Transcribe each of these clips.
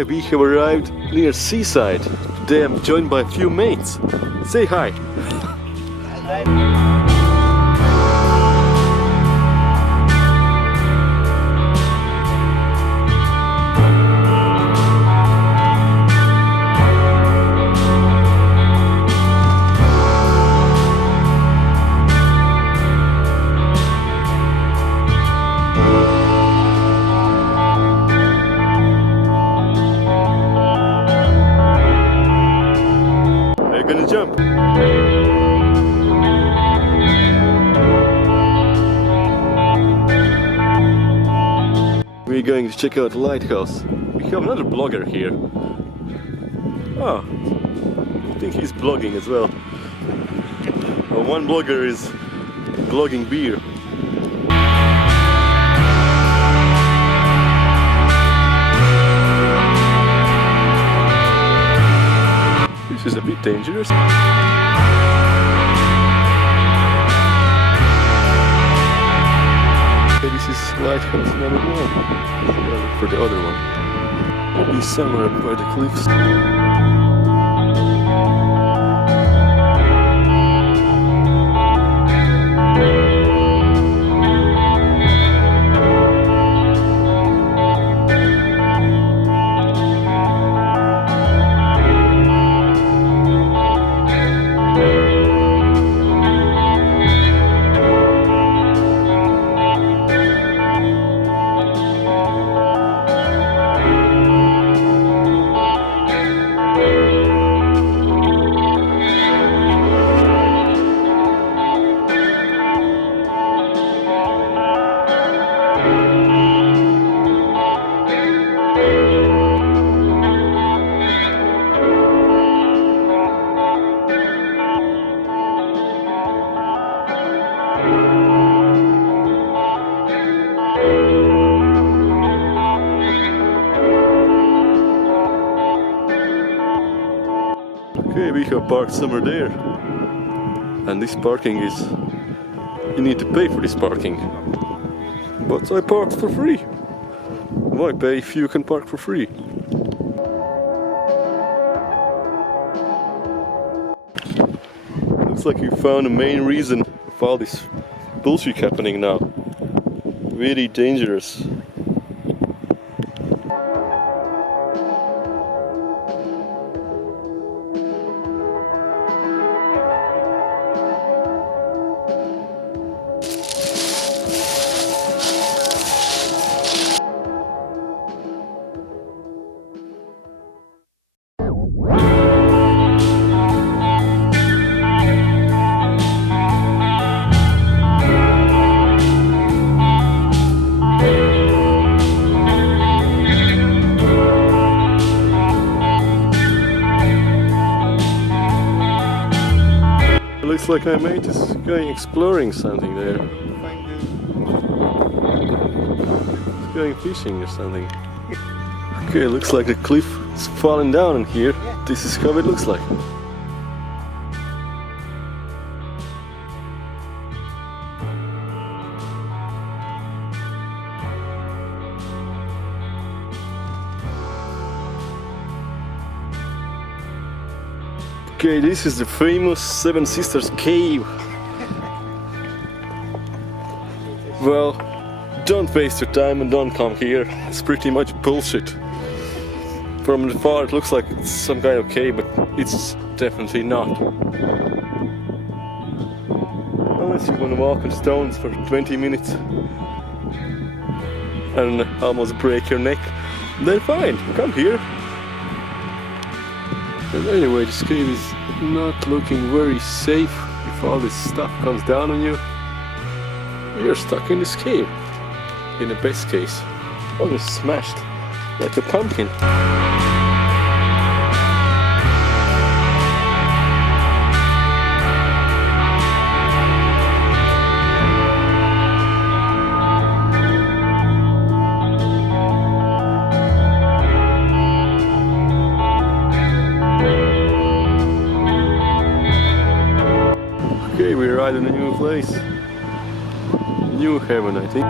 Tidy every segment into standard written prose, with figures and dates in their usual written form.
Hi, we have arrived near seaside. Today I'm joined by a few mates. Say hi. Gonna jump. We're going to check out the lighthouse. We have another blogger here. Oh, I think he's blogging as well. One blogger is blogging beer. This is a bit dangerous. Okay, this is lighthouse number 1. Look for the other one. Maybe somewhere by the cliffs. Okay, we have parked somewhere there, and this parking is, you need to pay for this parking, but I parked for free. Why pay if you can park for free? Looks like you found the main reason of all this bullshit happening now. Very dangerous. Looks like my mate is going exploring something there. He's going fishing or something. Okay, looks like the cliff is falling down in here. This is how it looks like. Okay, this is the famous Seven Sisters cave. Well, don't waste your time and don't come here. It's pretty much bullshit. From the far it looks like it's some kind of cave, but it's definitely not. Unless you want to walk on stones for 20 minutes and almost break your neck, then fine, come here. But anyway, this cave is not looking very safe. If all this stuff comes down on you, you're stuck in this cave. In the best case, or just smashed like a pumpkin. Okay, we arrived in a new place. Newhaven, I think.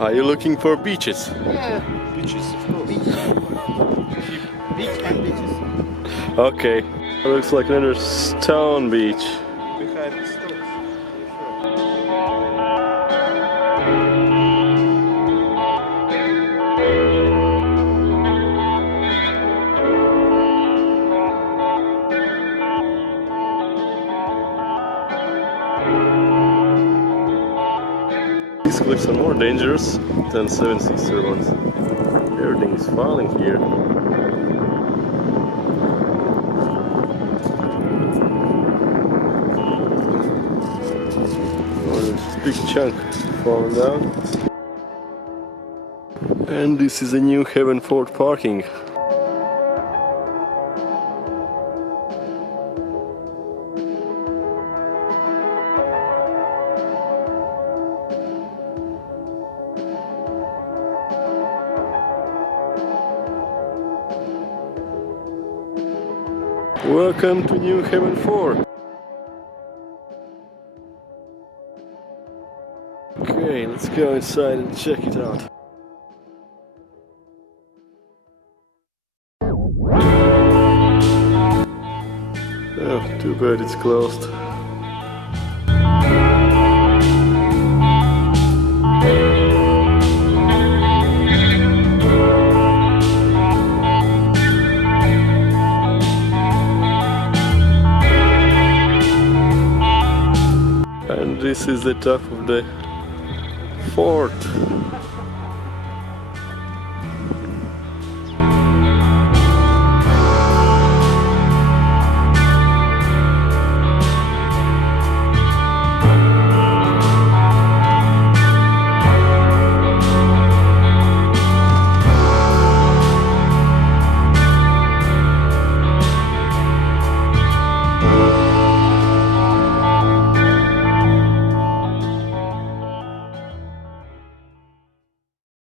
Are you looking for beaches? Yeah, beaches, of course. Beach and beaches. Okay. It looks like another stone beach. Behind the stones. These cliffs are more dangerous than Seven Sisters ones. Everything is falling here. Oh, there's a big chunk falling down. And this is a Newhaven Ford parking. Welcome to Newhaven 4. Okay, let's go inside and check it out. Oh, too bad it's closed. And this is the top of the fort.